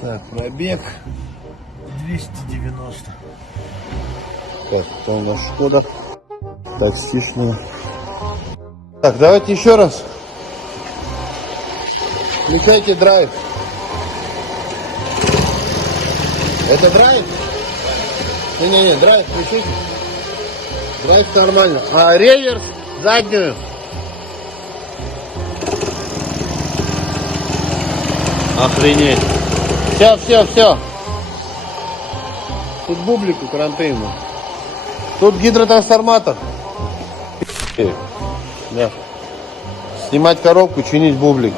Так, пробег 290. Так, это у нас Шкода. Таксишная. Так, давайте еще раз. Включайте драйв. Это драйв? Не-не-не, драйв включите. Драйв нормально. А реверс заднюю. Охренеть. Все. Тут бублик у карантина. Тут гидротрансформатор. Да. Снимать коробку, чинить бублик.